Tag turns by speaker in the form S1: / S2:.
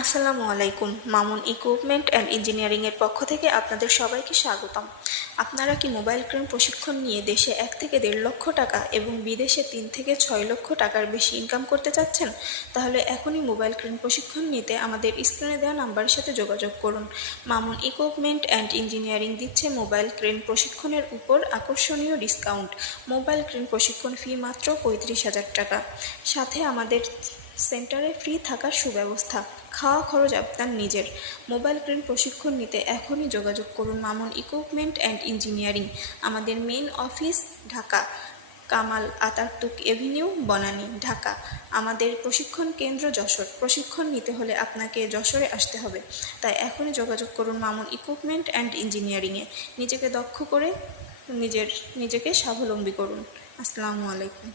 S1: আসসালামু আলাইকুম। Mamun equipment and ইঞ্জিনিয়ারিংয়ের পক্ষ থেকে আপনাদের সবাইকে স্বাগতম। আপনারা কি মোবাইল ক্রেন প্রশিক্ষণ নিয়ে দেশে এক থেকে দেড় লক্ষ টাকা এবং বিদেশে তিন থেকে ছয় লক্ষ টাকার বেশি ইনকাম করতে চাচ্ছেন? তাহলে এখনই মোবাইল ক্রেন প্রশিক্ষণ নিতে আমাদের স্ক্রিনে দেওয়া নাম্বারের সাথে যোগাযোগ করুন। মামুন ইকুইপমেন্ট অ্যান্ড ইঞ্জিনিয়ারিং দিচ্ছে মোবাইল ক্রেন প্রশিক্ষণের উপর আকর্ষণীয় ডিসকাউন্ট মোবাইল ক্রেন প্রশিক্ষণ ফি মাত্র পঁয়ত্রিশ হাজার টাকা। সাথে আমাদের সেন্টারে ফ্রি থাকার সুব্যবস্থা। খাওয়া খরচ আপনার নিজের। মোবাইল ক্রেন প্রশিক্ষণ নিতে এখনই যোগাযোগ করুন মামুন ইকুইপমেন্ট অ্যান্ড ইঞ্জিনিয়ারিং। আমাদের main office Dhaka. Kamal Ataturk avenue, Banani, Dhaka. আমাদের প্রশিক্ষণ কেন্দ্র যশোর। প্রশিক্ষণ নিতে হলে আপনাকে যশোরে আসতে হবে। তাই এখনই যোগাযোগ করুন মামুন ইকুইপমেন্ট অ্যান্ড ইঞ্জিনিয়ারিংয়ে নিজেকে দক্ষ করে নিজের, নিজেকে স্বাবলম্বী করুন। আসসালামু আলাইকুম।